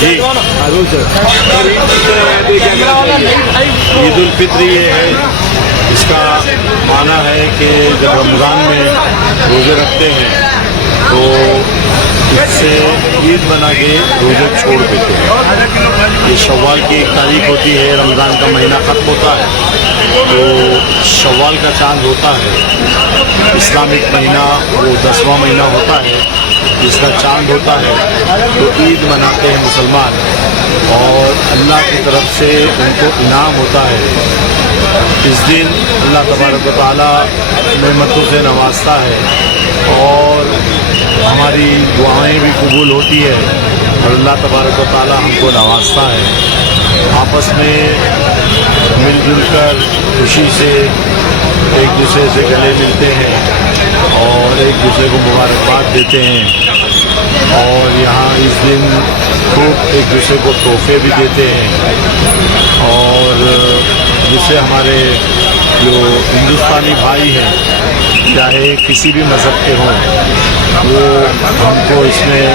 जी ईद उल फित्र ये है, इसका माना है कि जब रमज़ान में रोज़े रखते हैं तो इससे ईद बना के रोज़े छोड़ देते हैं। ये शव्वाल की 1 तारीख होती है, रमज़ान का महीना ख़त्म होता है तो शव्वाल का चांद होता है। इस्लामिक महीना वो 10वां महीना होता है जिसका चांद होता है, तो ईद मनाते हैं मुसलमान और अल्लाह की तरफ से उनको इनाम होता है। इस दिन अल्लाह तबारक व तआला नेमतों से नवाजता है और हमारी दुआएं भी कबूल होती है और अल्लाह तबारक व तआला हमको नवाजता है। आपस में मिलजुल कर खुशी से एक दूसरे से गले मिलते हैं और एक दूसरे को मुबारकबाद देते हैं और यहाँ इस दिन खूब एक दूसरे को तोहफे भी देते हैं और जिससे हमारे जो हिंदुस्तानी भाई हैं, चाहे किसी भी मज़हब के हों, वो हमको इसमें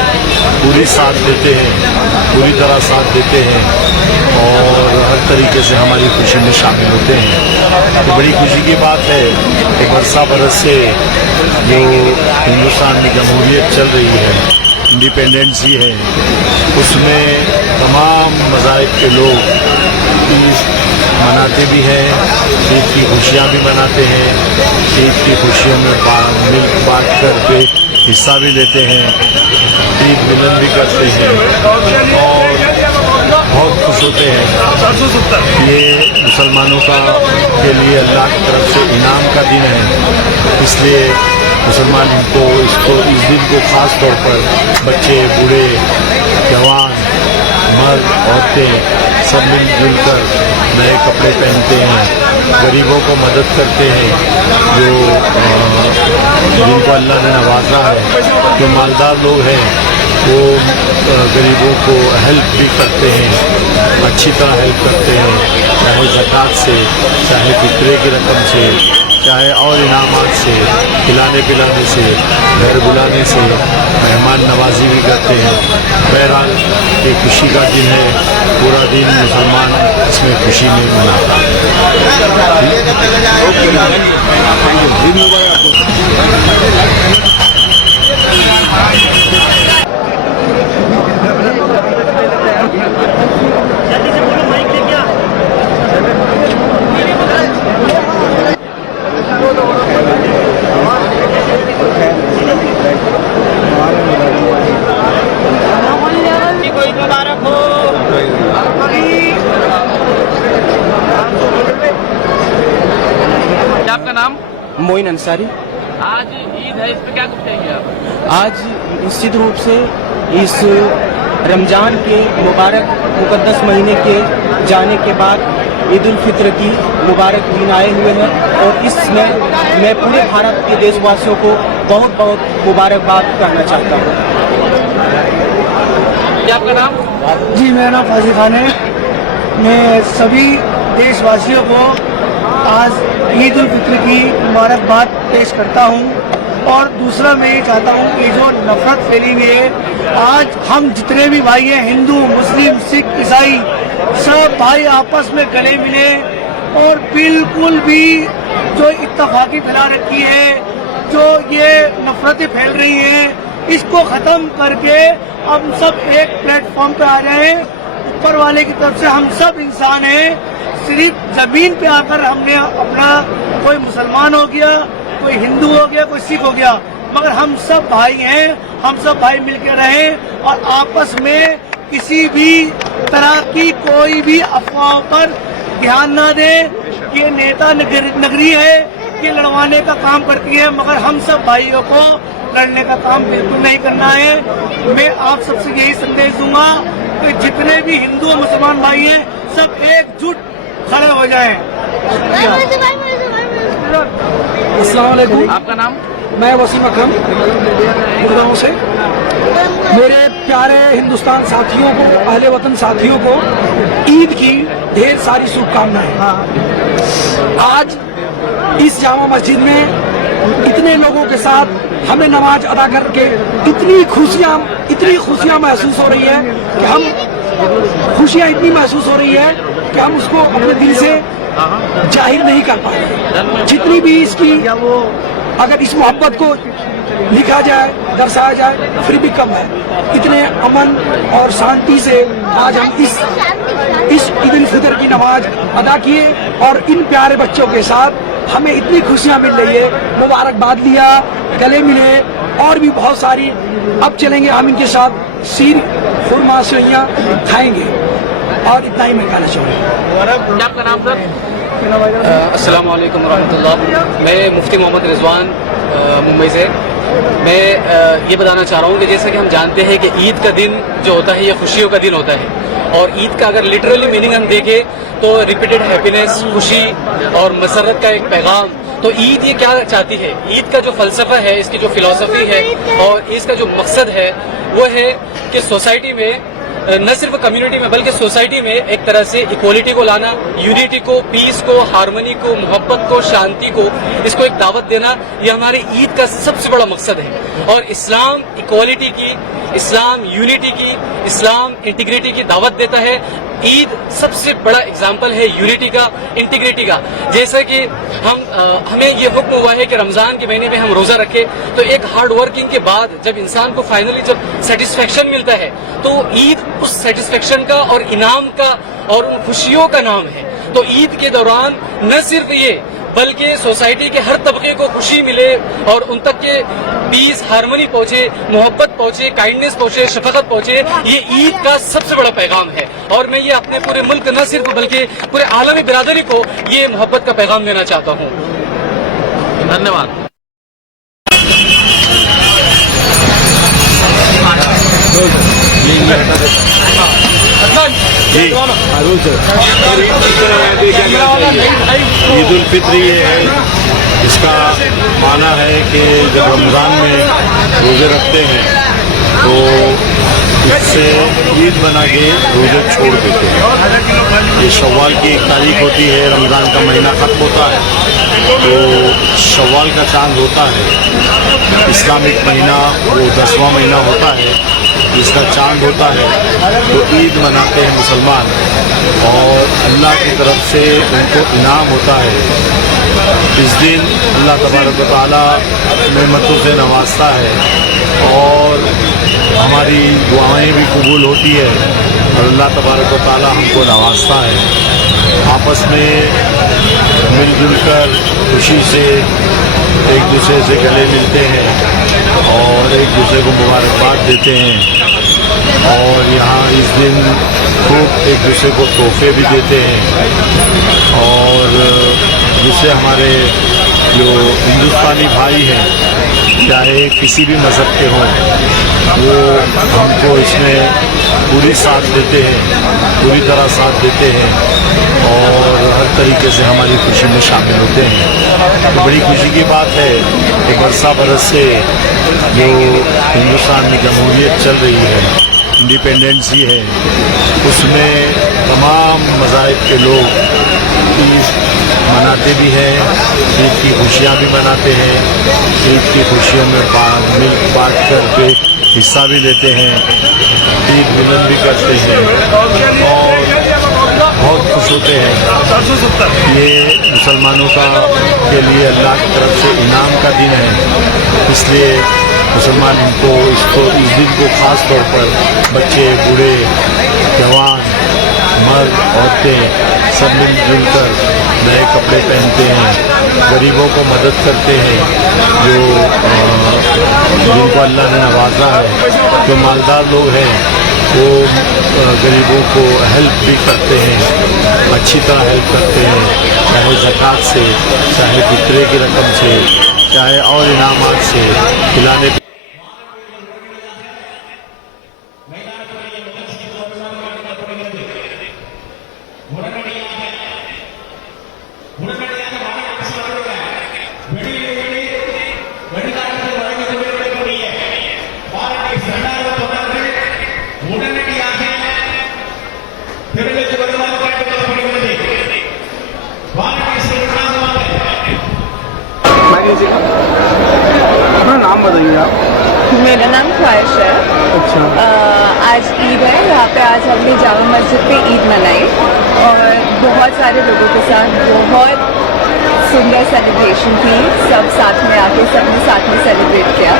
पूरी साथ देते हैं, पूरी तरह साथ देते हैं और हर तरीके से हमारी खुशी में शामिल होते हैं। तो बड़ी खुशी की बात है कि बरस से जो हिंदुस्तान में जमहूरियत चल रही है, इंडिपेंडेंसी है, उसमें तमाम मज़ाहिब के लोग ईद मनाते भी हैं, ईद की खुशियाँ भी मनाते हैं, ईद की खुशियों में मिल बांट करके हिस्सा भी लेते हैं, ईद मिलन भी करते हैं और बहुत खुश होते हैं। ये मुसलमानों का के लिए अल्लाह की तरफ से इनाम का दिन है, इसलिए मुसलमान इस दिन को ख़ास तौर पर बच्चे, बूढ़े, जवान, मर्द, औरतें सब मिलजुल कर नए कपड़े पहनते हैं, गरीबों को मदद करते हैं, जिनको अल्लाह ने नवाजा है। जो मालदार लोग हैं वो गरीबों को हेल्प भी करते हैं, अच्छी तरह हेल्प करते हैं, चाहे ज़कात से, चाहे फित्रे की रकम से, चाहे और इनामात से, खिलाने पिलाने से, घर बुलाने से, मेहमान नवाजी भी करते हैं। बहरहाल ये खुशी का दिन है, पूरा दिन मुसलमान इसमें खुशी में मनाता है। आपका नाम? मोइन अंसारी। आज ईद है, इस पे क्या कुछ कहेंगे आप? आज निश्चित रूप से इस रमज़ान के मुबारक मुक़द्दस महीने के जाने के बाद ईद उल फित्र की मुबारक दिन आए हुए हैं और इसमें मैं पूरे भारत के देशवासियों को बहुत बहुत मुबारकबाद कहना चाहता हूँ। क्या आपका नाम? जी, मेरा नाम फाजिल खान है। मैं सभी देशवासियों को आज ईद उल फित्र की मुबारकबाद पेश करता हूँ और दूसरा मैं ये चाहता हूँ कि जो नफरत फैली हुई है, आज हम जितने भी भाई हैं, हिंदू, मुस्लिम, सिख, ईसाई, सब भाई आपस में गले मिले और बिल्कुल भी जो इत्तफाकी फैला रखी है, जो ये नफरतें फैल रही हैं, इसको ख़त्म करके हम सब एक प्लेटफॉर्म पे आ जाएं। ऊपर वाले की तरफ से हम सब इंसान हैं, सिर्फ जमीन पे आकर हमने अपना, कोई मुसलमान हो गया, कोई हिंदू हो गया, कोई सिख हो गया, मगर हम सब भाई हैं, हम सब भाई मिलकर रहें और आपस में किसी भी तरह की कोई भी अफवाहों पर ध्यान न दें। ये नेता नगरी है, ये लड़वाने का काम करती है, मगर हम सब भाइयों को लड़ने का काम बिल्कुल नहीं करना है। मैं आप सबसे यही संदेश दूंगा कि जितने भी हिंदू और मुसलमान भाई हैं, सब एकजुट खड़े हो जाएं। अस्सलाम वालेकुम। आपका नाम? मैं वसीम अकरम गुड़गांव से। मेरे प्यारे हिंदुस्तान साथियों को, अहले वतन साथियों को ईद की ढेर सारी शुभकामनाएं। आज इस जामा मस्जिद में इतने लोगों के साथ हमें नमाज अदा करके इतनी खुशियां महसूस हो रही है कि हम खुशियां इतनी महसूस हो रही है कि हम उसको अपने दिल से जाहिर नहीं कर पा रहे। जितनी भी इसकी अगर इस मोहब्बत को लिखा जाए, दर्शाया जाए, फिर भी कम है। इतने अमन और शांति से आज हम इस ईद उल फितर की नमाज अदा किए और इन प्यारे बच्चों के साथ हमें इतनी खुशियां मिल रही है। मुबारकबाद लिया, गले मिले और भी बहुत सारी। अब चलेंगे हम इनके साथ शीर खुरमा सेवइयां खाएंगे और इतना ही मैं कहना चाहूँगा। क्या आपका नाम सर? अस्सलाम वालेकुम रहमतुल्लाह। मैं मुफ्ती मोहम्मद रिजवान मुंबई से। मैं ये बताना चाह रहा हूँ कि जैसा कि हम जानते हैं कि ईद का दिन जो होता है ये खुशियों का दिन होता है और ईद का अगर लिटरली मीनिंग हम देखें तो रिपीटेड हैप्पीनेस, खुशी और मसरत का एक पैगाम। तो ईद ये क्या चाहती है? ईद का जो फलसफा है, इसकी जो फिलॉसफी है और इसका जो मकसद है वो है कि सोसाइटी में, न सिर्फ कम्युनिटी में बल्कि सोसाइटी में एक तरह से इक्वलिटी को लाना, यूनिटी को, पीस को, हार्मनी को, मोहब्बत को, शांति को, इसको एक दावत देना, ये हमारी ईद का सबसे बड़ा मकसद है। और इस्लाम इक्वलिटी की, इस्लाम यूनिटी की, इस्लाम इंटीग्रिटी की दावत देता है। ईद सबसे बड़ा एग्जाम्पल है यूनिटी का, इंटीग्रिटी का। जैसा कि हमें ये हुक्म हुआ है कि रमजान के महीने में हम रोजा रखें, तो एक हार्ड वर्किंग के बाद जब इंसान को फाइनली जब सेटिस्फेक्शन मिलता है तो ईद उस सेटिस्फेक्शन का और इनाम का और उन खुशियों का नाम है। तो ईद के दौरान न सिर्फ ये बल्कि सोसाइटी के हर तबके को खुशी मिले और उन तक के पीस, हार्मनी पहुंचे, मोहब्बत पहुंचे, काइंडनेस पहुंचे, शफकत पहुंचे, ये ईद का सबसे बड़ा पैगाम है। और मैं ये अपने पूरे मुल्क न सिर्फ बल्कि पूरे आलमी बिरादरी को ये मोहब्बत का पैगाम देना चाहता हूँ। धन्यवाद। जी ईद उल फित्र ये है, इसका माना है कि जब रमज़ान में रोज़े रखते हैं तो इससे ईद बना के रोज़े छोड़ देते हैं। ये शव्वाल की 1 तारीख होती है, रमज़ान का महीना खत्म होता है तो शव्वाल का चांद होता है। इस्लामिक महीना वो 10वां महीना होता है, जिसका चांद होता है, तो ईद मनाते हैं मुसलमान और अल्लाह की तरफ से उनको इनाम होता है। इस दिन अल्लाह तबारक व तआला नेमतों से नवाजता है और हमारी दुआएं भी कबूल होती है और अल्लाह तबारक व तआला हमको नवाजता है। आपस में मिलजुल कर खुशी से एक दूसरे से गले मिलते हैं और एक दूसरे को मुबारकबाद देते हैं और यहाँ इस दिन खूब एक दूसरे को तोहफे भी देते हैं और जिससे हमारे जो हिंदुस्तानी भाई हैं, चाहे किसी भी मज़हब के हों, वो हमको इसमें पूरी साथ देते हैं, पूरी तरह साथ देते हैं और हर तरीके से हमारी खुशी में शामिल होते हैं। तो बड़ी खुशी की बात है कि बरसा बरस से जो हिंदुस्तान में जमहूरियत चल रही है, इंडिपेंडेंसी है, उसमें तमाम मज़ाहिब के लोग ईद मनाते भी हैं, ईद की खुशियाँ भी मनाते हैं, ईद की खुशियों में मिल बांट कर के हिस्सा भी लेते हैं, ईद मिलन भी करते हैं और बहुत खुश होते हैं। ये मुसलमानों का के लिए अल्लाह की तरफ से इनाम का दिन है, इसलिए मुसलमान इस दिन को ख़ास तौर पर बच्चे, बूढ़े, जवान, मर्द, औरतें सब मिलजुल कर नए कपड़े पहनते हैं, गरीबों को मदद करते हैं, जिनको अल्लाह ने नवाजा है। जो मालदार लोग हैं वो गरीबों को हेल्प भी करते हैं, अच्छी तरह हेल्प करते हैं, चाहे ज़कात से, चाहे फित्रे की रकम से, चाहे और इनामात से खिलाने। अपना नाम बताइए। बताइए आप। मेरा नाम ख्वाहिश है। अच्छा, आज ईद है, यहाँ पे आज हमने जामा मस्जिद पे ईद मनाई और बहुत सारे लोगों के साथ बहुत सुंदर सेलिब्रेशन थी। सब साथ में आके सबने साथ में सेलिब्रेट किया।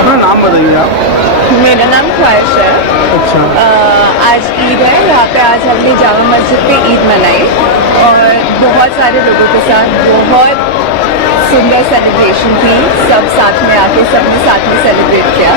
अपना नाम बताइए आप। मेरा नाम ख्वाहिश है। अच्छा, आज ईद है, यहाँ पे आज हमने जामा मस्जिद पे ईद मनाई और बहुत सारे लोगों के साथ बहुत सुंदर सेलिब्रेशन थी। सब साथ में आके सबने साथ में सेलिब्रेट किया।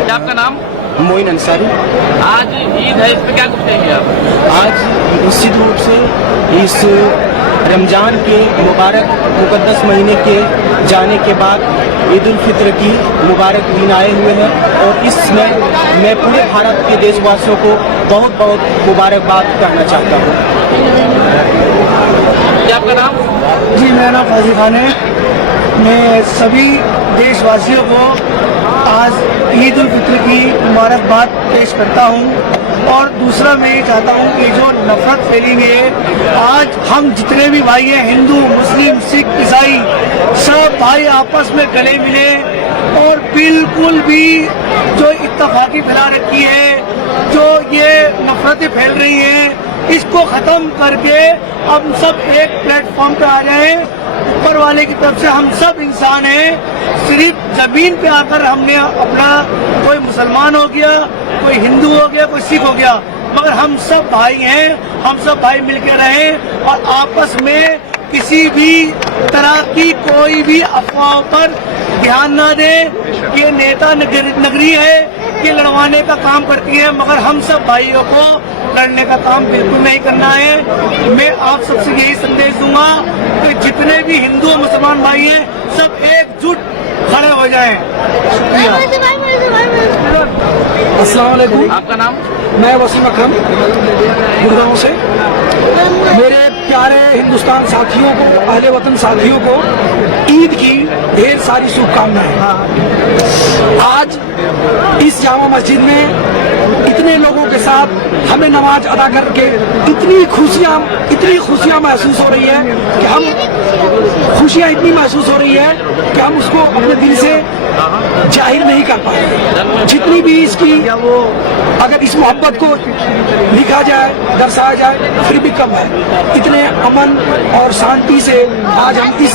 क्या आपका नाम? मोइन अंसारी। आज ईद है, इस पे क्या कुछ कहेंगे आप? आज निश्चित रूप से इस रमज़ान के मुबारक मुकद्दस महीने के जाने के बाद ईद उल फित्र की मुबारक दिन आए हुए हैं और इसमें मैं पूरे भारत के देशवासियों को बहुत बहुत मुबारकबाद करना चाहता हूँ। क्या आपका नाम? जी मेरा नाम फाजिल खान है। मैं सभी देशवासियों को आज ईद उल फित्र की मुबारकबाद पेश करता हूँ और दूसरा मैं ये चाहता हूँ कि जो नफरत फैली हुई है, आज हम जितने भी भाई हैं, हिंदू मुस्लिम सिख ईसाई, सब भाई आपस में गले मिले और बिल्कुल भी जो इत्तफाकी फैला रखी है, जो ये नफरतें फैल रही हैं, इसको खत्म करके हम सब एक प्लेटफॉर्म पे आ जाएं। ऊपर वाले की तरफ से हम सब इंसान हैं। सिर्फ जमीन पे आकर हमने अपना, कोई मुसलमान हो गया, कोई हिंदू हो गया, कोई सिख हो गया, मगर हम सब भाई हैं। हम सब भाई मिलकर रहें और आपस में किसी भी तरह की कोई भी अफवाहों पर ध्यान ना दें। ये नेता नगरी है, ये लड़वाने का काम करती है, मगर हम सब भाइयों को लड़ने का काम बिल्कुल नहीं करना है। मैं आप सबसे यही संदेश दूंगा कि जितने भी हिंदू और मुसलमान भाई हैं, सब एकजुट खड़े हो जाएं। शुक्रिया। अस्सलाम वालेकुम। आपका नाम? मैं वसीम अकरम गुड़गांव से। मेरे प्यारे हिंदुस्तान साथियों को, अहले वतन साथियों को ईद की ढेर सारी शुभकामनाएं। आज इस जामा मस्जिद में इतने लोगों के साथ हमें नमाज अदा करके इतनी खुशियां महसूस हो रही है कि खुशियां इतनी महसूस हो रही है कि हम उसको अपने दिल से जाहिर नहीं कर पाए। जितनी भी इसकी, अगर इस मोहब्बत को लिखा जाए, दर्शाया जाए, फिर भी कम है। इतने अमन और शांति से आज हम इस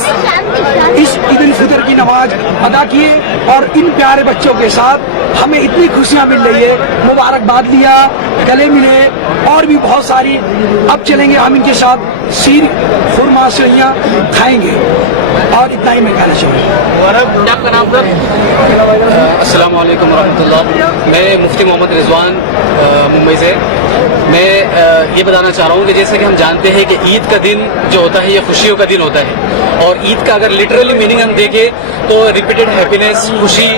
ईद उल फितर की नमाज अदा किए और इन प्यारे बच्चों के साथ हमें इतनी खुशियां मिल रही है। मुबारकबाद लिया, गले मिले और भी बहुत सारी। अब चलेंगे हम इनके साथ शीर खुरमा सेवइयां खाएंगे और इतना ही मैं कहना चाहूँगा। क्या आपका नाम सर? अस्सलाम वालेकुम रहमतुल्लाह। मैं मुफ्ती मोहम्मद रिजवान मुंबई से। मैं ये बताना चाह रहा हूँ कि जैसे कि हम जानते हैं कि ईद का दिन जो होता है ये खुशियों का दिन होता है और ईद का अगर लिटरली मीनिंग हम देखें तो रिपीटेड हैप्पीनेस, खुशी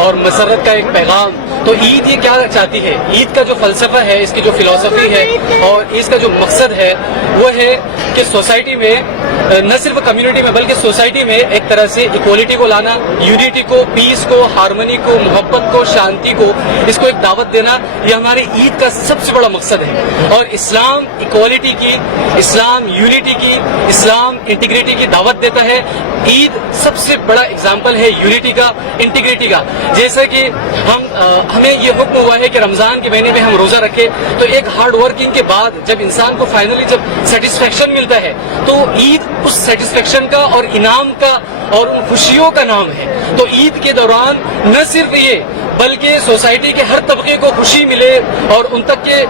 और मसरत का एक पैगाम। तो ईद ये क्या चाहती है? ईद का जो फलसफा है, इसकी जो फिलॉसफी है और इसका जो मकसद है वो है कि सोसाइटी में, न सिर्फ कम्युनिटी में बल्कि सोसाइटी में एक तरह से इक्वलिटी को लाना, यूनिटी को, पीस को, हार्मनी को, मोहब्बत को, शांति को, इसको एक दावत देना, ये हमारी ईद का सबसे बड़ा मकसद है। और इस्लाम इक्वलिटी की, इस्लाम यूनिटी की, इस्लाम इंटीग्रिटी की दावत देता है। ईद सबसे बड़ा एग्जाम्पल है यूनिटी का, इंटीग्रिटी का। जैसे कि हमें ये हुक्म हुआ है कि रमजान के महीने में हम रोजा रखें, तो एक हार्ड वर्किंग के बाद जब इंसान को फाइनली जब सेटिस्फेक्शन मिलता है तो ईद उस सेटिस्फेक्शन का और इनाम का और उन खुशियों का नाम है। तो ईद के दौरान न सिर्फ ये बल्कि सोसाइटी के हर तबके को खुशी मिले और उन तक के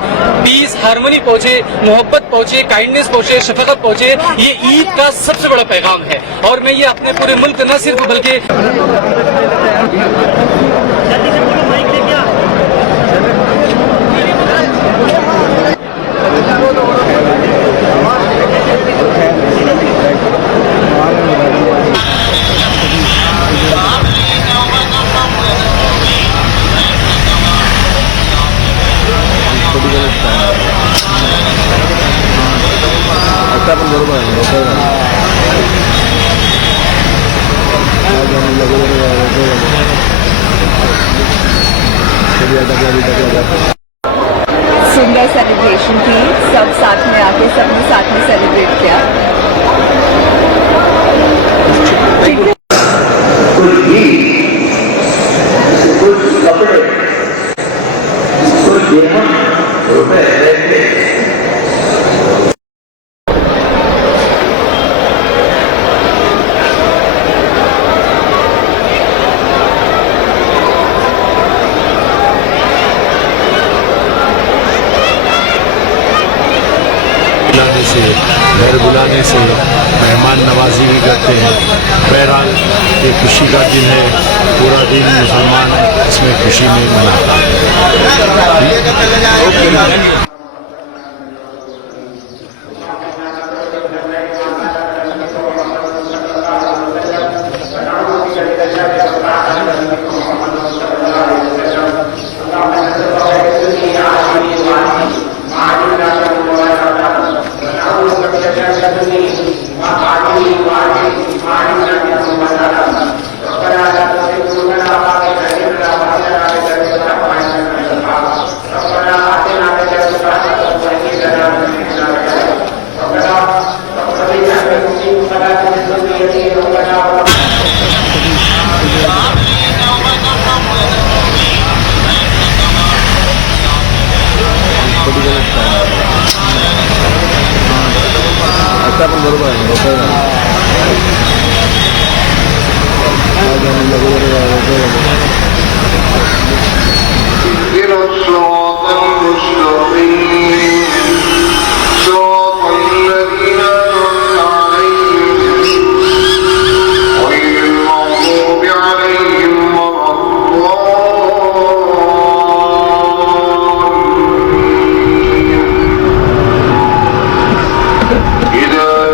पीस, हार्मनी पहुंचे, मोहब्बत पहुंचे, काइंडनेस पहुंचे, शफकत पहुंचे, ये ईद का सबसे बड़ा पैगाम है। और मैं ये अपने पूरे मुल्क न सिर्फ बल्कि आता पण बरोबर आहे सुंदर सेलिब्रेशन थी, सब साथ में आके सबने साथ में सेलिब्रेट किया। बुलाने से, घर बुलाने से मेहमान नवाजी भी करते हैं। बहरहाल ये खुशी का दिन है, पूरा दिन मुसलमान इसमें खुशी में मनाता है। आता पण बरोबर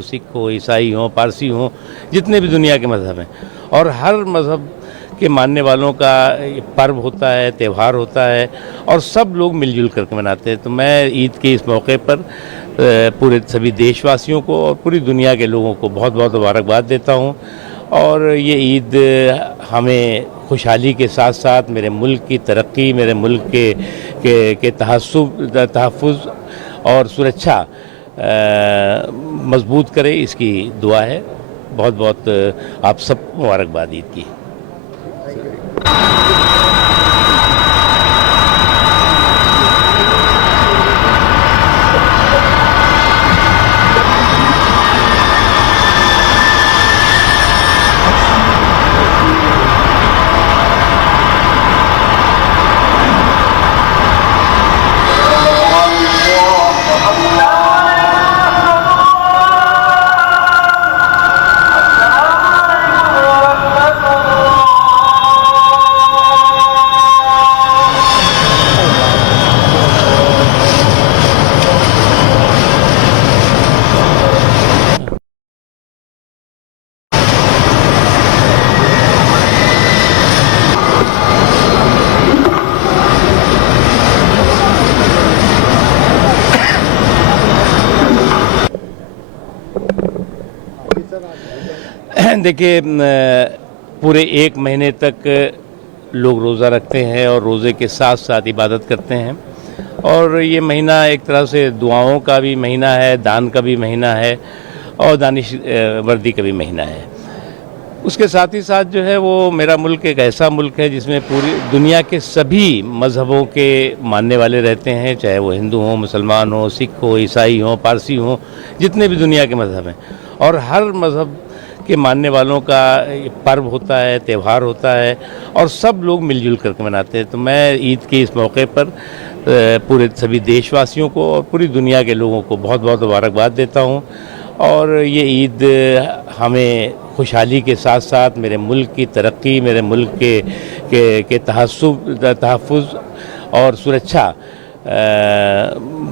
सिख हो, ईसाई हो, पारसी हो, जितने भी दुनिया के मज़हब हैं, और हर मज़हब के मानने वालों का ये पर्व होता है, त्यौहार होता है, और सब लोग मिलजुल करके मनाते हैं। तो मैं ईद के इस मौके पर पूरे सभी देशवासियों को और पूरी दुनिया के लोगों को बहुत बहुत मुबारकबाद देता हूँ। और ये ईद हमें खुशहाली के साथ साथ मेरे मुल्क की तरक्की, मेरे मुल्क के तहफ़्फ़ुज़ और सुरक्षा मजबूत करे, इसकी दुआ है। बहुत बहुत आप सब मुबारकबाद ईद की। देखिए, पूरे एक महीने तक लोग रोज़ा रखते हैं और रोज़े के साथ साथ इबादत करते हैं, और ये महीना एक तरह से दुआओं का भी महीना है, दान का भी महीना है, और दानिश वर्दी का भी महीना है। उसके साथ ही साथ जो है वो मेरा मुल्क एक ऐसा मुल्क है जिसमें पूरी दुनिया के सभी मज़हबों के मानने वाले रहते हैं, चाहे वो हिंदू हो, मुसलमान हो, सिख हो, ईसाई हो, पारसी हो, जितने भी दुनिया के मज़हब हैं, और हर मज़हब के मानने वालों का ये पर्व होता है, त्यौहार होता है, और सब लोग मिलजुल करके मनाते हैं। तो मैं ईद के इस मौके पर पूरे सभी देशवासियों को और पूरी दुनिया के लोगों को बहुत बहुत मुबारकबाद देता हूँ। और ये ईद हमें खुशहाली के साथ साथ मेरे मुल्क की तरक्की, मेरे मुल्क के तहफ़्फ़ुज़ और सुरक्षा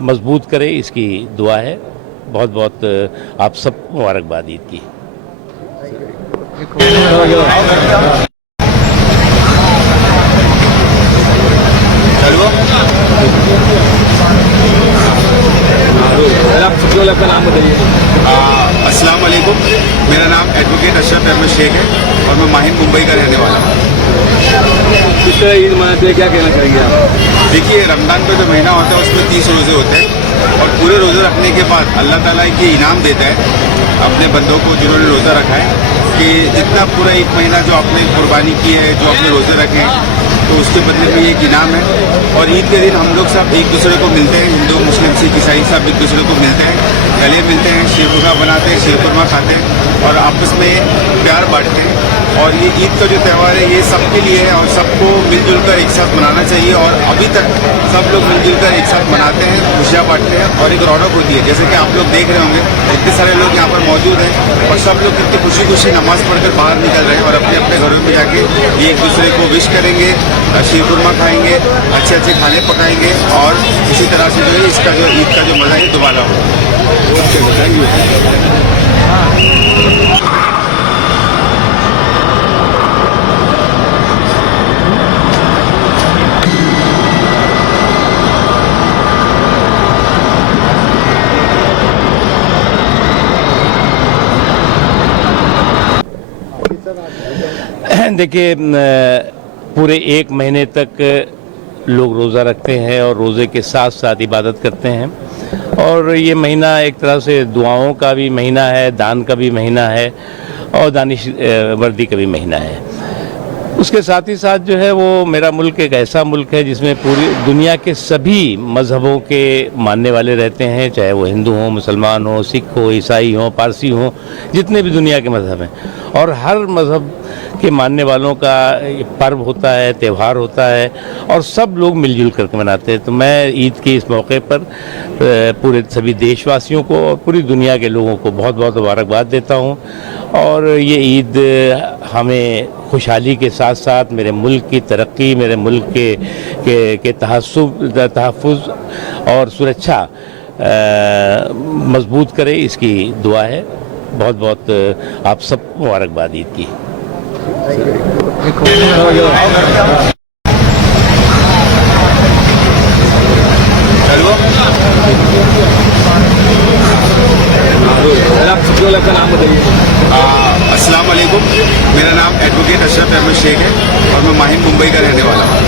मजबूत करे, इसकी दुआ है। बहुत बहुत आप सब मुबारकबाद ईद की। चलो पहले अपना नाम बताइए। अस्सलाम वालेकुम, मेरा नाम एडवोकेट अशरफ अहमद शेख है और मैं माहिम मुंबई का रहने वाला हूँ। किस तरह ईद मनाते हैं, क्या कहना चाहेंगे आप? देखिए, रमज़ान का जो महीना होता है उसमें 30 रोज़े होते हैं और पूरे रोज़े रखने के बाद अल्लाह ताला ये इनाम देता है अपने बंदों को जिन्होंने रोज़ा रखा है कि जितना पूरा एक महीना जो आपने कुर्बानी की है, जो आपने रोज़े रखे हैं, तो उसके बदले में एक इनाम है। और ईद के दिन हम लोग सब एक दूसरे को मिलते हैं, हिंदू मुस्लिम सिख ईसाई सब एक दूसरे को मिलते हैं, गले मिलते हैं, शीरकुरमा बनाते हैं, शीरकुरमा खाते हैं और आपस में प्यार बांटते हैं। और ये ईद का जो त्यौहार है ये सबके लिए है और सबको मिलजुल कर एक साथ मनाना चाहिए। और अभी तक सब लोग मिलजुल कर एक साथ मनाते हैं, खुशियाँ बांटते हैं और एक रौनक होती है। जैसे कि आप लोग देख रहे होंगे इतने सारे लोग यहाँ पर मौजूद हैं और सब लोग कितनी खुशी खुशी नमाज पढ़कर बाहर निकल रहे हैं और अपने अपने घरों में जाके ये एक दूसरे को विश करेंगे, शीरकुरमा खाएंगे, अच्छे अच्छे खाने पकाएंगे और इसी तरह से जो है इसका जो ईद का जो मज़ा है दोबारा होगा। Thank you. देखिए, पूरे एक महीने तक लोग रोज़ा रखते हैं और रोज़े के साथ साथ इबादत करते हैं और ये महीना एक तरह से दुआओं का भी महीना है, दान का भी महीना है और दानिश वर्दी का भी महीना है। उसके साथ ही साथ जो है वो मेरा मुल्क एक ऐसा मुल्क है जिसमें पूरी दुनिया के सभी मज़हबों के मानने वाले रहते हैं, चाहे वो हिंदू हों, मुसलमान हों, सिख हो, ईसाई हों, पारसी हों, जितने भी दुनिया के मज़हब हैं। और हर मज़हब के मानने वालों का पर्व होता है, त्यौहार होता है और सब लोग मिलजुल करके मनाते हैं। तो मैं ईद के इस मौके पर पूरे सभी देशवासियों को और पूरी दुनिया के लोगों को बहुत बहुत मुबारकबाद देता हूँ। और ये ईद हमें खुशहाली के साथ साथ मेरे मुल्क की तरक्की, मेरे मुल्क के तहफ़्फ़ुज़ और सुरक्षा मजबूत करे, इसकी दुआ है। बहुत बहुत आप सब मुबारकबाद ईद की। आप सबसे पहले अपना नाम बताइए। अस्सलाम वालेकुम, मेरा नाम एडवोकेट अशरफ अहमद शेख है और मैं माहिम मुंबई का रहने वाला हूँ।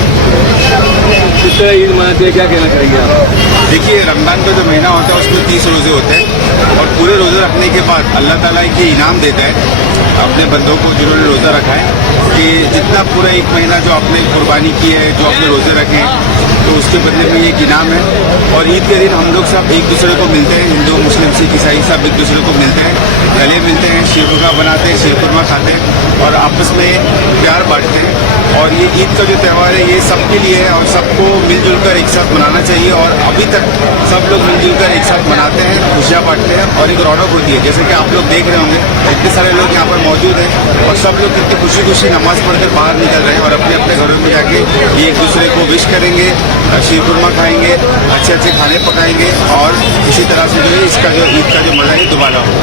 किस तरह ईद मनाते हैं, क्या कहना चाहेंगे आप? देखिए, रमज़ान का जो महीना होता है उसमें 30 रोज़े होते हैं और पूरे रोज़े रखने के बाद अल्लाह ताला ये इनाम देता है अपने बंदों को जिन्होंने रोज़ा रखा है कि जितना पूरा एक महीना जो आपने कुर्बानी की है, जो आपने रोज़े रखे हैं, तो उसके बदले में ये एक इनाम है। और ईद के दिन हम लोग सब एक दूसरे को मिलते हैं, हिंदू मुस्लिम सिख ईसाई सब एक दूसरे को मिलते हैं, गले मिलते हैं, शीरकुरमा बनाते हैं, शीरकुरमा खाते हैं और आपस में प्यार बांटते हैं। और ये ईद का जो त्यौहार है ये सबके लिए है और सबको मिलजुल कर एक साथ मनाना चाहिए। और अभी तक सब लोग मिलजुल कर एक साथ मनाते हैं, खुशियाँ बांटते हैं और एक रौनक होती है। जैसे कि आप लोग देख रहे होंगे इतने सारे लोग यहाँ पर मौजूद हैं और सब लोग कितनी खुशी खुशी नमाज पढ़कर बाहर निकल रहे हैं और अपने अपने घरों में जाके ये एक दूसरे को विश करेंगे, शीरकुरमा खाएंगे, अच्छे अच्छे खाने पकाएंगे और इसी तरह से जो है इसका जो ईद का जो मज़ा है दोबारा होगा।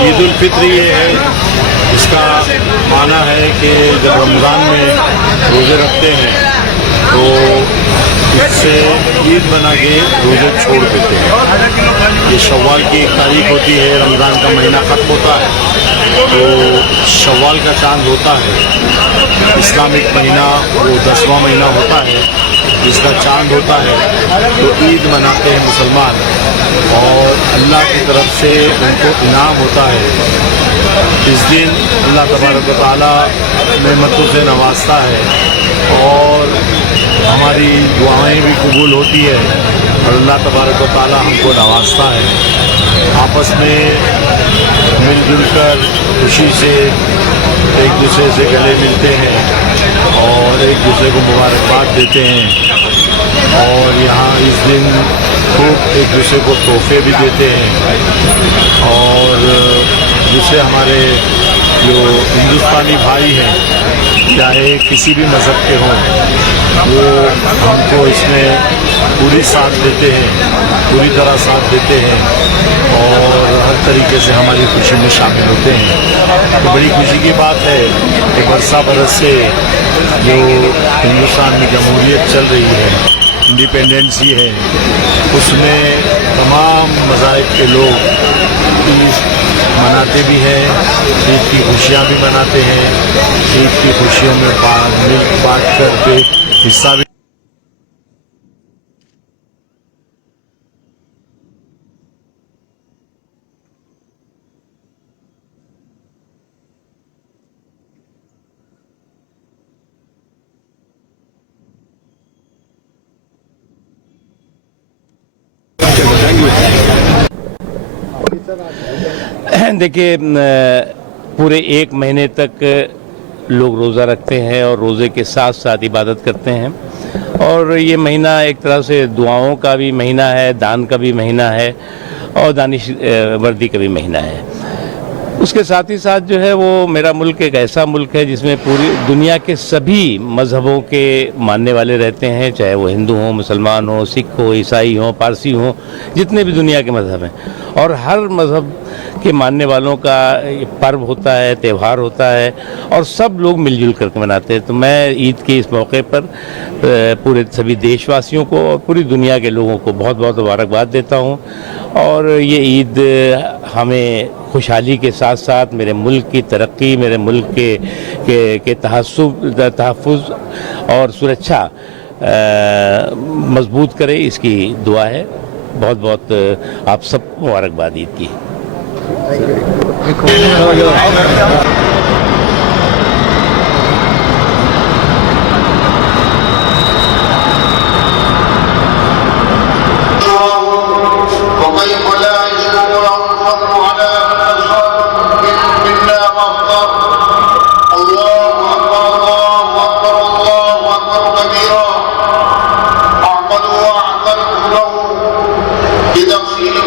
ईद उल फित्र ये है, इसका माना है कि जब रमज़ान में रोज़े रखते हैं तो इससे ईद बना के रोज़े छोड़ देते हैं। ये शव्वाल की 1 तारीख होती है, रमज़ान का महीना ख़त्म होता है तो शव्वाल का चांद होता है। इस्लामिक महीना वो 10वां महीना होता है जिसका चांद होता है तो ईद मनाते हैं मुसलमान, और अल्लाह की तरफ से उनको इनाम होता है। इस दिन अल्लाह तबारक व तआला नेमतों से नवाजता है और हमारी दुआएं भी कबूल होती है और अल्लाह तबारक व तआला हमको नवाजता है। आपस में मिलजुल कर खुशी से एक दूसरे से गले मिलते हैं और एक दूसरे को मुबारकबाद देते हैं, और यहाँ इस दिन खूब एक दूसरे को तोहफे भी देते हैं। और दूसरे हमारे जो हिंदुस्तानी भाई हैं, चाहे किसी भी मज़हब के हों, वो हमको इसमें पूरी साथ देते हैं, पूरी तरह साथ देते हैं और हर तरीके से हमारी खुशी में शामिल होते हैं। तो बड़ी खुशी की बात है कि बरसा बरस से जो हिंदुस्तान में जमहूरियत चल रही है, इंडिपेंडेंसी है, उसमें तमाम मज़ाहिब के लोग ईद मनाते भी हैं, ईद की खुशियाँ भी मनाते हैं, ईद की खुशियों में मिल बांट करके हिस्सा भी। देखिए, पूरे एक महीने तक लोग रोज़ा रखते हैं और रोज़े के साथ साथ इबादत करते हैं, और ये महीना एक तरह से दुआओं का भी महीना है, दान का भी महीना है और दानिश वर्दी का भी महीना है। उसके साथ ही साथ जो है वो मेरा मुल्क एक ऐसा मुल्क है जिसमें पूरी दुनिया के सभी मज़हबों के मानने वाले रहते हैं, चाहे वो हिंदू हों, मुसलमान हो, सिख हो, ईसाई हों, पारसी हों, जितने भी दुनिया के मज़हब हैं, और हर मज़हब के मानने वालों का पर्व होता है, त्यौहार होता है और सब लोग मिलजुल करके मनाते हैं। तो मैं ईद के इस मौके पर पूरे सभी देशवासियों को और पूरी दुनिया के लोगों को बहुत बहुत मुबारकबाद देता हूँ, और ये ईद हमें खुशहाली के साथ साथ मेरे मुल्क की तरक्की, मेरे मुल्क के तहफ़्फ़ुज़ और सुरक्षा मजबूत करे, इसकी दुआ है। बहुत बहुत आप सब मुबारकबाद ईद की।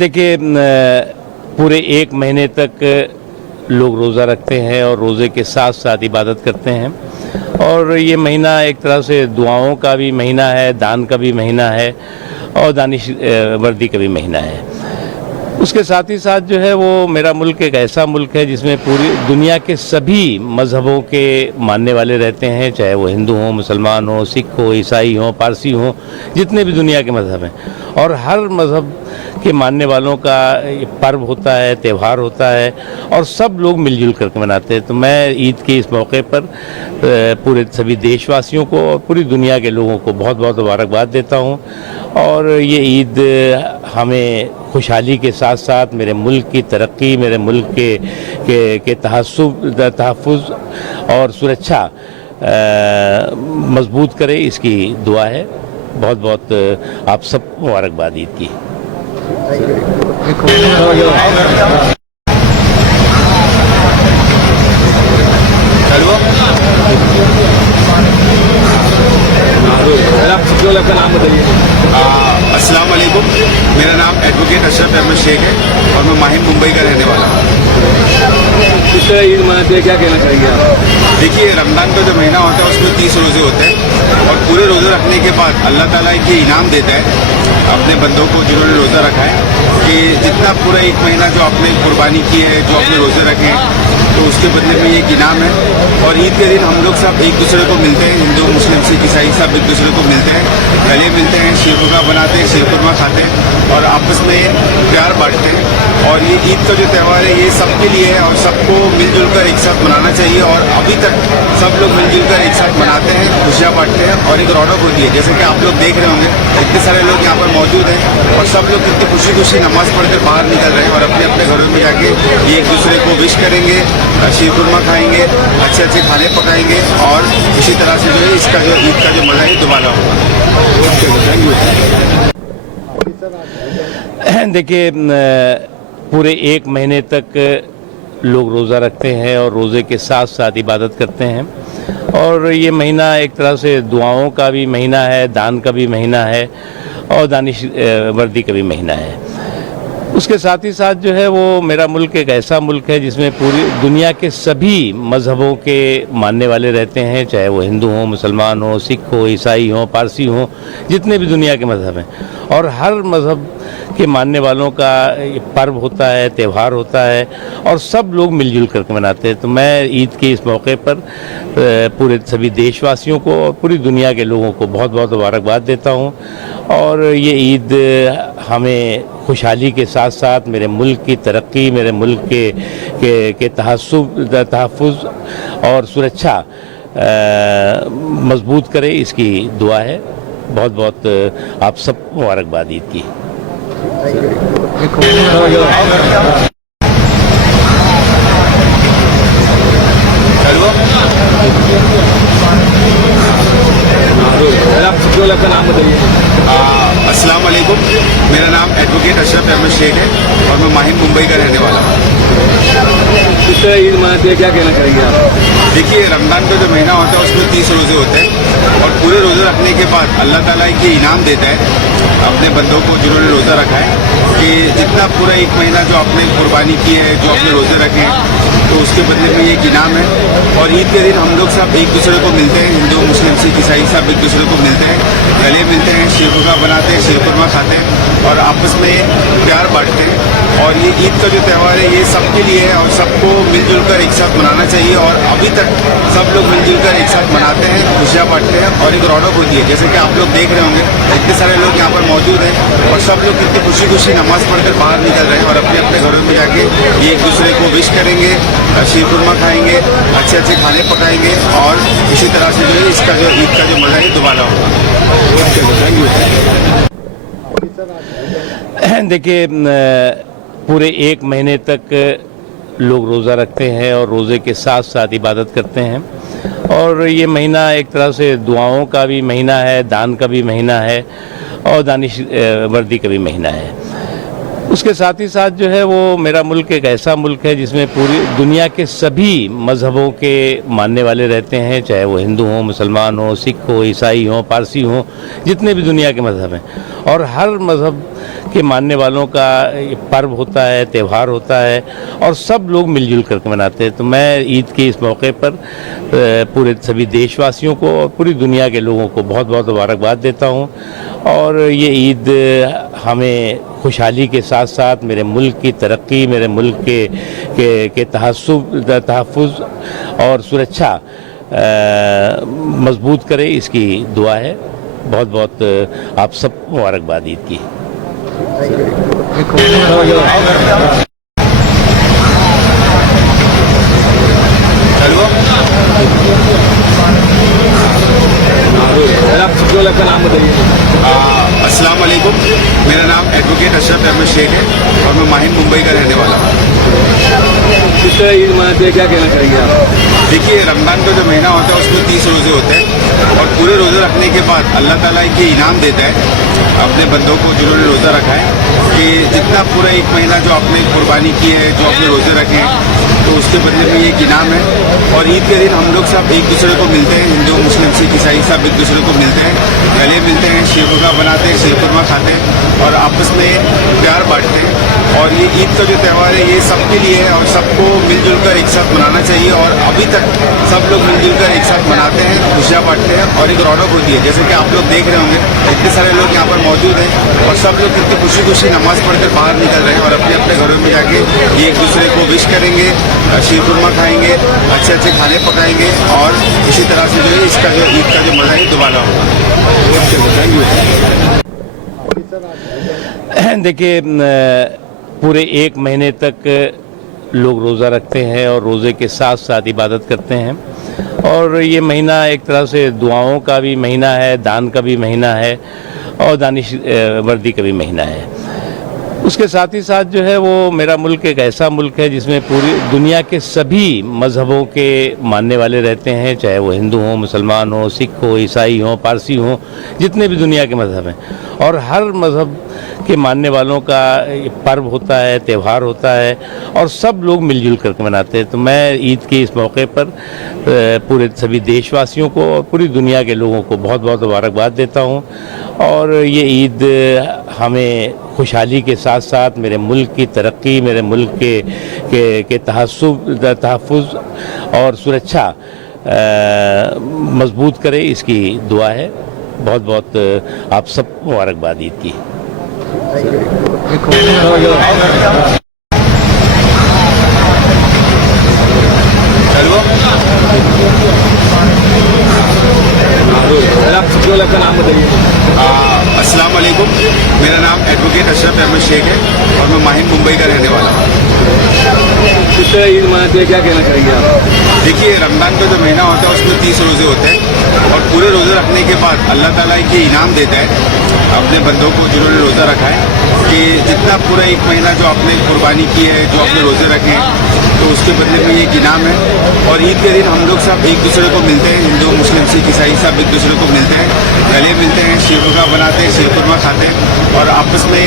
देखिए, पूरे एक महीने तक लोग रोज़ा रखते हैं और रोज़े के साथ साथ इबादत करते हैं और ये महीना एक तरह से दुआओं का भी महीना है, दान का भी महीना है और दानिशवर्दी का भी महीना है। उसके साथ ही साथ जो है वो मेरा मुल्क एक ऐसा मुल्क है जिसमें पूरी दुनिया के सभी मज़हबों के मानने वाले रहते हैं, चाहे वो हिंदू हों, मुसलमान हों, सिख हो, ईसाई हों, पारसी हों, जितने भी दुनिया के मज़हब हैं। और हर मज़हब के मानने वालों का पर्व होता है, त्यौहार होता है और सब लोग मिलजुल करके मनाते हैं। तो मैं ईद के इस मौके पर पूरे सभी देशवासियों को और पूरी दुनिया के लोगों को बहुत बहुत मुबारकबाद देता हूँ। और ये ईद हमें खुशहाली के साथ साथ मेरे मुल्क की तरक्की, मेरे मुल्क के तहफ़्फ़ुज़ और सुरक्षा मजबूत करे, इसकी दुआ है। बहुत बहुत आप सब मुबारकबाद ईद की। आप सबसे पहले अपना नाम बताइए। अस्सलाम वालेकुम, मेरा नाम एडवोकेट अशरफ अहमद शेख है और मैं माहिम मुंबई का रहने वाला हूँ। किस तरह ईद मनाते हैं, क्या कहना चाहिए आप? देखिए, रमज़ान का जो महीना होता है उसमें 30 रोज़े होते हैं और पूरे रोज़े रखने के बाद अल्लाह ताला ये इनाम देता है अपने बंदों को जिन्होंने रोज़ा रखा है कि जितना पूरा एक महीना जो आपने कुर्बानी की है, जो आपने रोज़े रखे हैं, तो उसके बदले में ये इनाम है। और ईद के दिन हम लोग सब एक दूसरे को मिलते हैं, हिंदू मुस्लिम सिख ईसाई सब एक दूसरे को मिलते हैं, गले मिलते हैं, शीरकुरमा बनाते हैं, शीरकुरमा खाते हैं और आपस में प्यार बांटते हैं। और ये ईद का जो त्यौहार है ये सबके लिए है और सबको मिलजुल कर एक साथ मनाना चाहिए। और अभी तक सब लोग मिलजुल कर एक साथ मनाते हैं, खुशियाँ बांटते हैं और एक रौनक होती है। जैसे कि आप लोग देख रहे होंगे इतने सारे लोग यहाँ पर मौजूद हैं और सब लोग कितनी खुशी खुशी नमाज पढ़कर बाहर निकल रहे हैं और अपने अपने घरों में जाके ये एक दूसरे को विश करेंगे, शीरकुरमा खाएंगे, अच्छे अच्छे खाने पकाएंगे और इसी तरह से जो है इसका जो ईद का जो मज़ा है दोबारा होगा। देखिए, पूरे एक महीने तक लोग रोज़ा रखते हैं और रोज़े के साथ साथ इबादत करते हैं और ये महीना एक तरह से दुआओं का भी महीना है, दान का भी महीना है और दानिशवर्दी का भी महीना है। उसके साथ ही साथ जो है वो मेरा मुल्क एक ऐसा मुल्क है जिसमें पूरी दुनिया के सभी मज़हबों के मानने वाले रहते हैं, चाहे वो हिंदू हों, मुसलमान हों, सिख हो, ईसाई हों, पारसी हों, जितने भी दुनिया के मज़हब हैं। और हर मज़हब के मानने वालों का पर्व होता है, त्यौहार होता है और सब लोग मिलजुल करके मनाते हैं। तो मैं ईद के इस मौके पर पूरे सभी देशवासियों को और पूरी दुनिया के लोगों को बहुत बहुत मुबारकबाद देता हूँ। और ये ईद हमें खुशहाली के साथ साथ मेरे मुल्क की तरक्की, मेरे मुल्क के तहफ़्फ़ुज़ और सुरक्षा मजबूत करे, इसकी दुआ है। बहुत बहुत आप सब मुबारकबाद ईद की। आप सबसे पहले अपना नाम बताइए। अस्सलाम वालेकुम, मेरा नाम एडवोकेट अशरफ अहमद शेख है और मैं माहिम मुंबई का रहने वाला हूँ। किस तरह ईद मनाते हैं, क्या कहना चाहिए आप? देखिए, रमज़ान का जो महीना होता है उसमें 30 रोज़े होते हैं और पूरे रोज़े रखने के बाद अल्लाह ताला ये इनाम देता है अपने बंदों को जिन्होंने रोज़ा रखा है कि जितना पूरा एक महीना जो आपने कुर्बानी की है, जो आपने रोज़े रखे हैं, तो उसके बदले में ये इनाम है। और ईद के दिन हम लोग सब एक दूसरे को मिलते हैं, हिंदू मुस्लिम सिख ईसाई सब एक दूसरे को मिलते हैं, गले मिलते हैं, शीरकुरमा बनाते हैं, शीरकुरमा खाते हैं और आपस में प्यार बांटते हैं। और ये ईद का जो त्यौहार है ये सबके लिए है और सबको मिलजुल कर एक साथ मनाना चाहिए। और अभी तक सब लोग मिलजुल कर एक साथ मनाते हैं, खुशियाँ बांटते हैं और एक रौनक होती है। जैसे कि आप लोग देख रहे होंगे इतने सारे लोग यहाँ पर मौजूद हैं और सब लोग कितनी खुशी खुशी नमाज पढ़कर बाहर निकल रहे हैं और अपने अपने घरों में जाके ये एक दूसरे को विश करेंगे, शीरकुरमा खाएंगे, अच्छे अच्छे खाने पकाएंगे और इसी तरह से जो है इसका जो ईद का जो मज़ा है दोबारा होगा। देखिए, पूरे एक महीने तक लोग रोज़ा रखते हैं और रोज़े के साथ साथ इबादत करते हैं और ये महीना एक तरह से दुआओं का भी महीना है, दान का भी महीना है और दानिशवर्दी का भी महीना है। उसके साथ ही साथ जो है वो मेरा मुल्क एक ऐसा मुल्क है जिसमें पूरी दुनिया के सभी मज़हबों के मानने वाले रहते हैं, चाहे वो हिंदू हों, मुसलमान हों, सिख हो, ईसाई हों, पारसी हों, जितने भी दुनिया के मज़हब हैं। और हर मज़हब के मानने वालों का ये पर्व होता है, त्यौहार होता है और सब लोग मिलजुल करके मनाते हैं। तो मैं ईद के इस मौके पर पूरे सभी देशवासियों को और पूरी दुनिया के लोगों को बहुत बहुत मुबारकबाद देता हूँ। और ये ईद हमें खुशहाली के साथ साथ मेरे मुल्क की तरक्की, मेरे मुल्क के तहफ़्फ़ुज़ और सुरक्षा मजबूत करे, इसकी दुआ है। बहुत बहुत आप सब मुबारकबाद ईद की। आप सबसे पहले अपना नाम बताइए। अस्सलाम वालेकुम, मेरा नाम एडवोकेट अशरफ अहमद शेख है और मैं माहिम मुंबई का रहने वाला हूँ। किस तरह ईद मनाते हैं, क्या कहना चाहिए आप? देखिए, रमज़ान का जो महीना होता है उसमें 30 रोज़े होते हैं और पूरे रोज़े रखने के बाद अल्लाह ताला ये इनाम देता है अपने बंदों को जिन्होंने रोज़ा रखा है कि जितना पूरा एक महीना जो आपने कुर्बानी की है, जो आपने रोज़े रखे हैं, तो उसके बदले में ये इनाम है। और ईद के दिन हम लोग सब एक दूसरे को मिलते हैं, हिंदू मुस्लिम सिख ईसाई सब एक दूसरे को मिलते हैं, गले मिलते हैं, शीरकुरमा बनाते हैं, शीरकुरमा खाते हैं और आपस में प्यार बांटते हैं। और ये ईद का जो त्यौहार है ये सबके लिए है और सबको मिलजुल कर एक साथ मनाना चाहिए। और अभी तक सब लोग मिलजुल कर एक साथ मनाते हैं, खुशियाँ बांटते हैं और एक रौनक होती है। जैसे कि आप लोग देख रहे होंगे इतने सारे लोग यहाँ पर मौजूद हैं और सब लोग कितनी खुशी खुशी नमाज पढ़कर बाहर निकल रहे हैं और अपने अपने घरों में जाके ये एक दूसरे को विश करेंगे, शीरकुरमा खाएंगे, अच्छे अच्छे खाने पकाएंगे और इसी तरह से जो है इसका जो ईद का जो मज़ा है दोबारा होगा। देखिए, पूरे एक महीने तक लोग रोज़ा रखते हैं और रोज़े के साथ साथ इबादत करते हैं और ये महीना एक तरह से दुआओं का भी महीना है, दान का भी महीना है और दानिश वर्दी का भी महीना है। उसके साथ ही साथ जो है वो मेरा मुल्क एक ऐसा मुल्क है जिसमें पूरी दुनिया के सभी मज़हबों के मानने वाले रहते हैं, चाहे वो हिंदू हों, मुसलमान हों, सिख हो, ईसाई हों, पारसी हों, जितने भी दुनिया के मज़हब हैं। और हर मज़हब के मानने वालों का पर्व होता है, त्यौहार होता है और सब लोग मिलजुल करके मनाते हैं। तो मैं ईद के इस मौके पर पूरे सभी देशवासियों को और पूरी दुनिया के लोगों को बहुत बहुत मुबारकबाद देता हूँ। और ये ईद हमें खुशहाली के साथ साथ मेरे मुल्क की तरक्की, मेरे मुल्क के तहफ़्फ़ुज़ और सुरक्षा मजबूत करे, इसकी दुआ है। बहुत बहुत आप सब मुबारकबाद ईद की। आप सबसे पहले अपना नाम बताइए। अस्सलाम वालेकुम, मेरा नाम एडवोकेट अशरफ अहमद शेख है और मैं माहिम मुंबई का रहने वाला हूँ। किस तरह ईद मनाते हैं, क्या कहना चाहिए आप? देखिए, रमज़ान का जो महीना होता है उसमें 30 रोज़े होते हैं और पूरे रोज़े रखने के बाद अल्लाह ताला ये इनाम देता है अपने बंदों को जिन्होंने रोज़ा रखा है कि जितना पूरा एक महीना जो आपने कुर्बानी की है, जो आपने रोज़े रखे हैं, तो उसके बदले में ये इनाम है। और ईद के दिन हम लोग सब एक दूसरे को मिलते हैं, हिंदू मुस्लिम सिख ईसाई सब एक दूसरे को मिलते हैं, गले मिलते हैं, शीरकुरमा बनाते हैं, शीरकुरमा खाते हैं और आपस में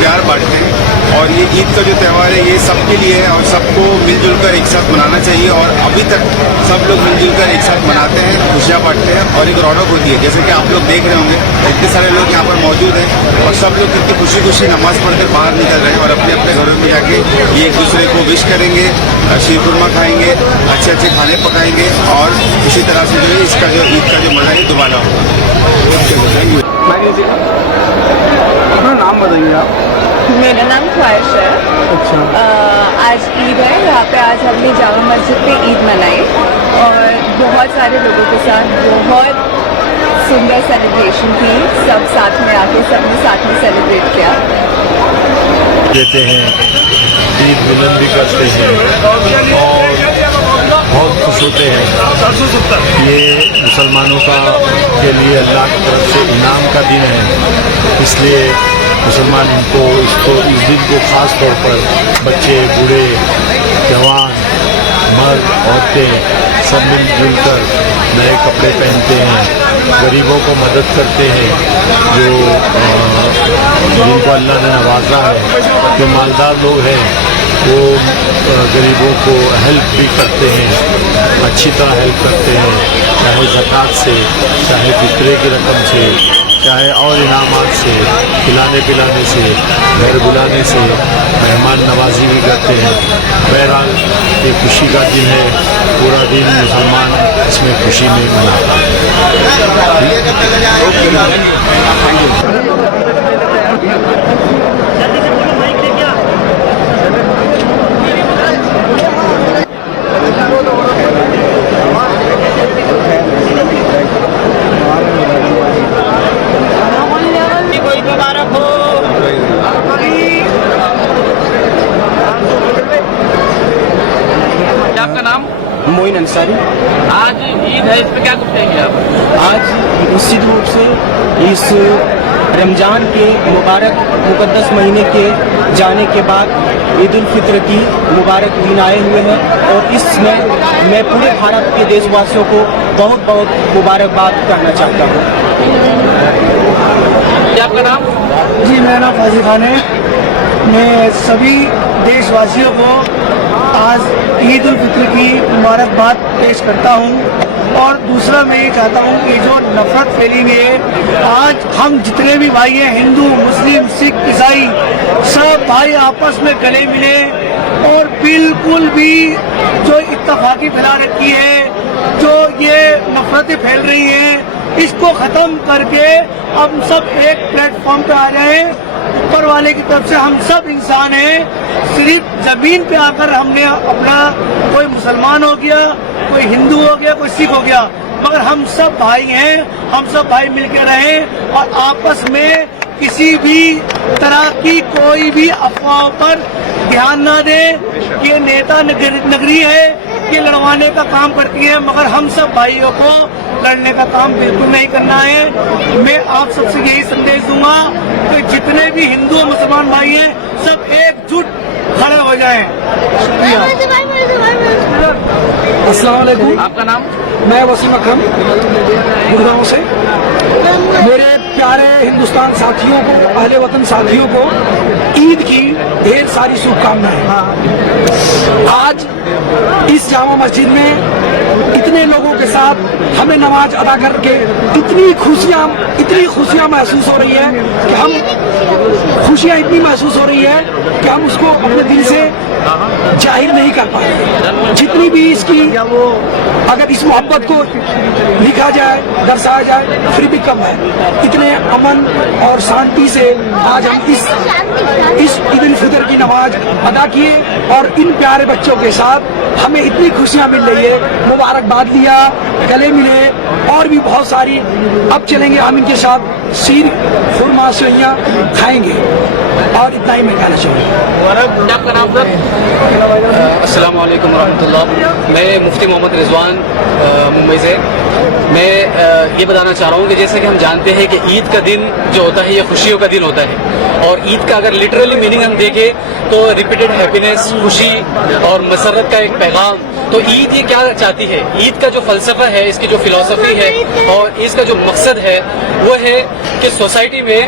प्यार बांटते हैं। और ये ईद का जो त्यौहार है ये सबके लिए है और सबको मिलजुल कर एक साथ मनाना चाहिए। और अभी तक सब लोग मिलजुल कर एक साथ मनाते हैं, खुशियाँ बांटते हैं और एक रौनक होती है। जैसे कि आप लोग देख रहे होंगे इतने सारे लोग यहाँ पर मौजूद हैं और सब लोग कितनी खुशी खुशी नमाज पढ़कर बाहर निकल रहे हैं और अपने अपने घरों में जाके ये एक दूसरे को विश करेंगे, शीरकुरमा खाएंगे, अच्छे अच्छे खाने पकाएंगे और इसी तरह से जो है इसका जो ईद का जो मज़ा है दोबारा होगा। अपना नाम बताइए आप। मेरा नाम ख्वाहिश है। अच्छा, आज ईद है, यहाँ पे आज हमने जामा मस्जिद पे ईद मनाई और बहुत सारे लोगों के साथ बहुत सुंदर सेलिब्रेशन थी। सब साथ में आके सबने साथ में सेलिब्रेट किया। देते हैं, ईद मिलन भी करते हैं और बहुत खुश होते हैं। ये मुसलमानों का के लिए अल्लाह की तरफ से इनाम का दिन है, इसलिए मुसलमान इस दिन को ख़ास तौर पर बच्चे, बूढ़े, जवान, मर्द, औरतें सब मिलजुल कर नए कपड़े पहनते हैं, गरीबों को मदद करते हैं, जिनको अल्लाह ने नवाजा है। जो मालदार लोग हैं वो गरीबों को हेल्प भी करते हैं, अच्छी तरह हेल्प करते हैं, चाहे ज़कात से, चाहे फितरे की रकम से, चाहे और इनामात से, खिलाने पिलाने से, घर बुलाने से, मेहमान नवाजी भी करते हैं। बहरहाल ये खुशी का दिन है, पूरा दिन मुसलमान इसमें खुशी में मनाता है। आपका नाम? मोइन अंसारी। आज ईद है, इस पे क्या कुछ कहेंगे आप? आज निश्चित रूप से इस रमज़ान के मुबारक मुकद्दस महीने के जाने के बाद ईद उल फित्र की मुबारक दिन आए हुए हैं और इसमें मैं पूरे भारत के देशवासियों को बहुत बहुत मुबारकबाद कहना चाहता हूँ। क्या आपका नाम? जी, मेरा नाम फाजिल खान है। मैं सभी देशवासियों को आज ईद उल फित्र की मुबारकबाद पेश करता हूं। और दूसरा मैं ये चाहता हूं कि जो नफरत फैली हुई है, आज हम जितने भी भाई हैं, हिंदू, मुस्लिम, सिख, ईसाई, सब भाई आपस में गले मिले और बिल्कुल भी जो इत्तफाकी फैला रखी है, जो ये नफरतें फैल रही हैं, इसको खत्म करके हम सब एक प्लेटफॉर्म पे आ जाएं। ऊपर वाले की तरफ से हम सब इंसान हैं। सिर्फ जमीन पे आकर हमने अपना, कोई मुसलमान हो गया, कोई हिंदू हो गया, कोई सिख हो गया, मगर हम सब भाई हैं। हम सब भाई मिलकर रहें और आपस में किसी भी तरह की कोई भी अफवाहों पर ध्यान न दें। ये नेता नगरी है, ये लड़वाने का काम करती है, मगर हम सब भाइयों को लड़ने का काम बिल्कुल नहीं करना है। मैं आप सबसे यही संदेश दूंगा कि जितने भी हिंदू और मुसलमान भाई हैं, सब एकजुट खड़े हो जाएं। शुक्रिया। अस्सलाम वालेकुम। आपका नाम? मैं वसीम अकरम, गुड़गांव से। मेरे प्यारे हिंदुस्तान साथियों को, अहले वतन साथियों को ईद की ढेर सारी शुभकामनाएं। आज इस जामा मस्जिद में इतने लोगों के साथ हमें नमाज अदा करके इतनी खुशियां महसूस हो रही है कि हम खुशियां इतनी महसूस हो रही है कि हम उसको अपने दिल से जाहिर नहीं कर पा रहे। जितनी भी इसकी, अगर इस मोहब्बत को लिखा जाए, दर्शाया जाए, फिर भी कम है। इतने अमन और शांति से आज हम इस ईद उल फितर की नमाज अदा किए और इन प्यारे बच्चों के साथ हमें इतनी खुशियां मिल रही है। मुबारकबाद लिया, गले मिले और भी बहुत सारी। अब चलेंगे हम इनके साथ शीर खुरमा सेवइयां खाएंगे और इतना ही मैं कहना चाहूँगा। क्या आपका नाम सर? अस्सलाम वालेकुम रहमतुल्लाह। मैं मुफ्ती मोहम्मद रिजवान मुंबई से। मैं ये बताना चाह रहा हूँ कि जैसे कि हम जानते हैं कि ईद का दिन जो होता है ये खुशियों का दिन होता है और ईद का अगर लिटरली मीनिंग हम देखें तो रिपीटेड हैप्पीनेस, खुशी और मसरत का एक पैगाम। तो ईद ये क्या चाहती है? ईद का जो फलसफा है, इसकी जो फिलॉसफी है और इसका जो मकसद है वो है कि सोसाइटी में,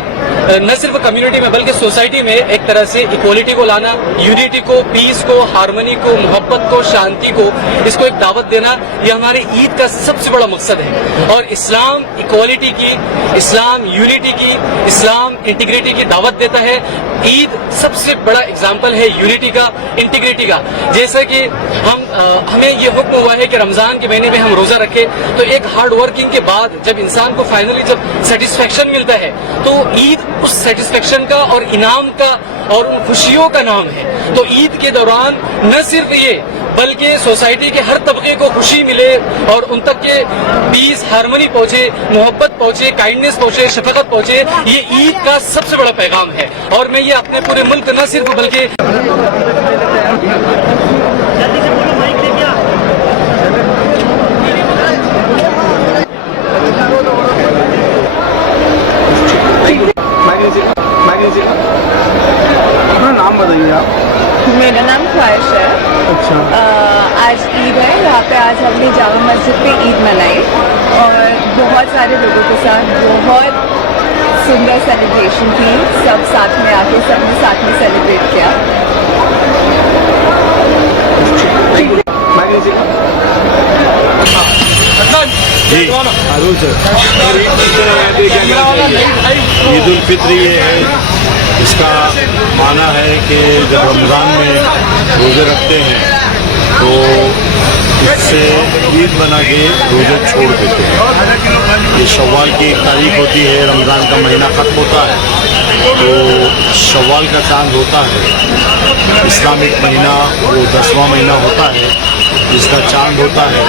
न सिर्फ कम्युनिटी में बल्कि सोसाइटी में एक तरह से इक्वलिटी को लाना, यूनिटी को, पीस को, हार्मनी को, मोहब्बत को, शांति को, इसको एक दावत देना, ये हमारी ईद का सबसे बड़ा मकसद है। और इस्लाम इक्वलिटी की, इस्लाम यूनिटी की, इस्लाम इंटीग्रिटी की दावत देता है। ईद सबसे बड़ा एग्जाम्पल है यूनिटी का, इंटीग्रिटी का। जैसे कि हमें ये हुक्म हुआ है कि रमजान के महीने में हम रोजा रखें, तो एक हार्ड वर्किंग के बाद जब इंसान को फाइनली जब सेटिस्फेक्शन मिलता है तो ईद उस सेटिस्फेक्शन का और इनाम का और उन खुशियों का नाम है। तो ईद के दौरान न सिर्फ ये बल्कि सोसाइटी के हर तबके को खुशी मिले और उन तक के पीस, हार्मनी पहुंचे, मोहब्बत पहुंचे, काइंडनेस पहुंचे, शफकत पहुंचे, ये ईद का सबसे बड़ा पैगाम है। और मैं ये अपने पूरे मुल्क न सिर्फ बल्कि अपना नाम बताइए आप। मेरा नाम ख्वाहिश है। अच्छा। आज ईद है, यहाँ पे आज हमने जामा मस्जिद पे ईद मनाई और बहुत सारे लोगों के साथ बहुत सुंदर सेलिब्रेशन की। सब साथ में आके सबने साथ में सेलिब्रेट किया। जी बिल्कुल सर। और ईद की तरह आते हैं, क्या कहना चाहिए? ईद उल फित्र ये है, इसका माना है कि जब रमज़ान में रोज़े रखते हैं तो इससे ईद बना के रोज़े छोड़ देते हैं। ये शव्वाल की 1 तारीख होती है, रमज़ान का महीना ख़त्म होता है तो शव्वाल का चांद होता है। इस्लामिक महीना वो 10वां महीना होता है जिसका चांद होता है,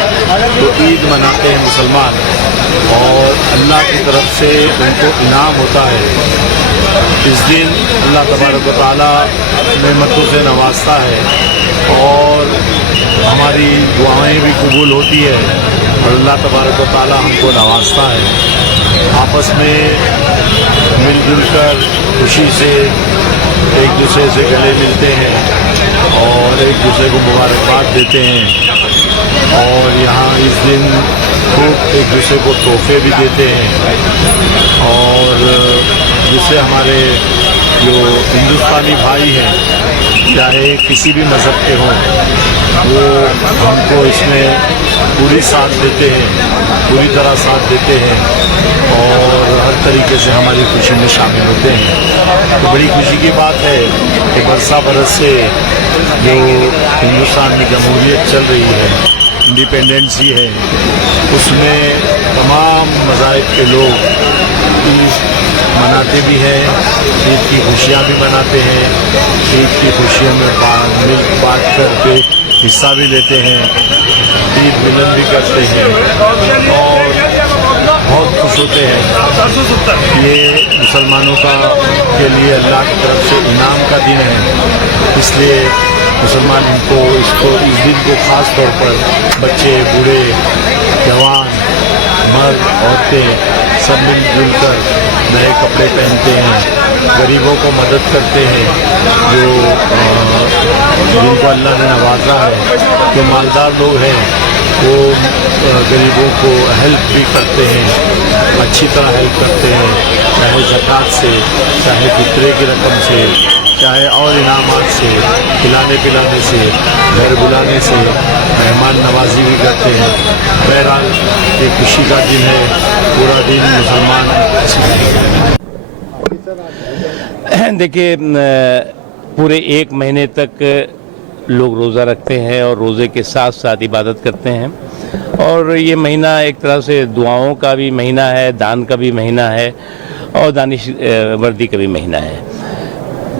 तो ईद मनाते हैं मुसलमान और अल्लाह की तरफ से उनको इनाम होता है। इस दिन अल्लाह तबारक व तआला नेमतों से नवाजता है और हमारी दुआएं भी कबूल होती है और अल्लाह तबारक व तआला हमको नवाजता है। आपस में मिलजुल कर खुशी से एक दूसरे से गले मिलते हैं और एक दूसरे को मुबारकबाद देते हैं और यहाँ इस दिन खूब एक दूसरे को तोहफे भी देते हैं और जिससे हमारे जो हिंदुस्तानी भाई हैं, चाहे किसी भी मज़हब के हों, वो हमको इसमें पूरी साथ देते हैं, पूरी तरह साथ देते हैं और हर तरीके से हमारी खुशी में शामिल होते हैं। तो बड़ी खुशी की बात है कि बरसा बरस से जो हिंदुस्तान में जमहूरियत चल रही है, इंडिपेंडेंसी है, उसमें तमाम मज़ाहिब के लोग ईद मनाते भी हैं, ईद की खुशियाँ भी मनाते हैं, ईद की खुशियों में मिल बांट करके हिस्सा भी लेते हैं, ईद मिलन भी करते हैं और बहुत खुश होते हैं। ये मुसलमानों का के लिए अल्लाह की तरफ से इनाम का दिन है, इसलिए मुसलमान इस दिन को ख़ास तौर पर बच्चे, बूढ़े, जवान, मर्द, औरतें सब मिलजुल कर नए कपड़े पहनते हैं, गरीबों को मदद करते हैं, जिनको अल्लाह ने नवाजा है। जो मालदार लोग हैं वो गरीबों को हेल्प भी करते हैं, अच्छी तरह हेल्प करते हैं, चाहे ज़कात से, चाहे फित्रे की रकम से, चाहे और इनामात से, खिलाने पिलाने से, घर बुलाने से, मेहमान नवाजी भी करते हैं। बहरहाल ये खुशी का दिन है, पूरा दिन मुसलमान देखिए, पूरे 1 महीने तक लोग रोज़ा रखते हैं और रोज़े के साथ साथ इबादत करते हैं और ये महीना एक तरह से दुआओं का भी महीना है, दान का भी महीना है और दानिश वर्दी का भी महीना है।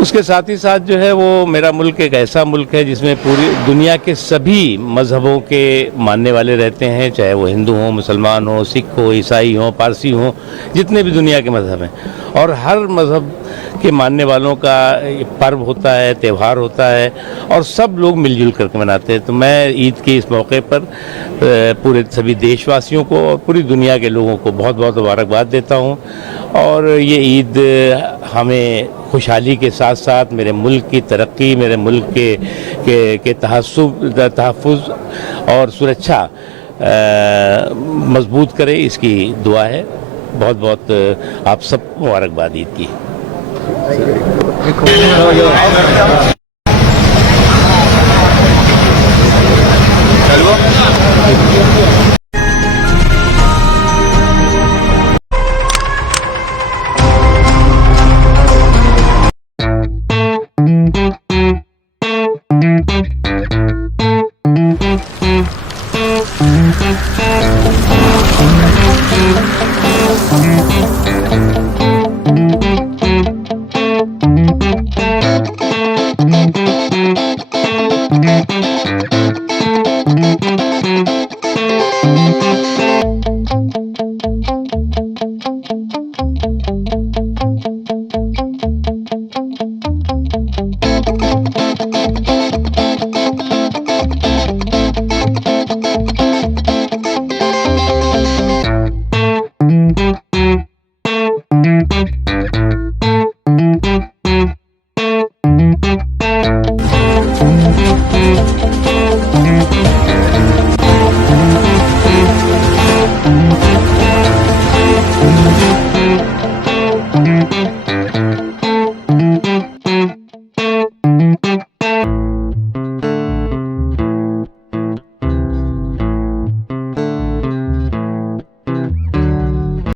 उसके साथ ही साथ जो है वो मेरा मुल्क एक ऐसा मुल्क है जिसमें पूरी दुनिया के सभी मज़हबों के मानने वाले रहते हैं, चाहे वो हिंदू हों, मुसलमान हों, सिख हो, ईसाई हों, पारसी हों, जितने भी दुनिया के मज़हब हैं और हर मज़हब के मानने वालों का पर्व होता है, त्यौहार होता है और सब लोग मिलजुल करके मनाते हैं। तो मैं ईद के इस मौके पर पूरे सभी देशवासियों को और पूरी दुनिया के लोगों को बहुत बहुत मुबारकबाद देता हूँ और ये ईद हमें खुशहाली के साथ साथ मेरे मुल्क की तरक्की, मेरे मुल्क के तहफ़्फ़ुज़ और सुरक्षा मजबूत करे, इसकी दुआ है। बहुत बहुत आप सब मुबारकबाद ईद की। Thank you.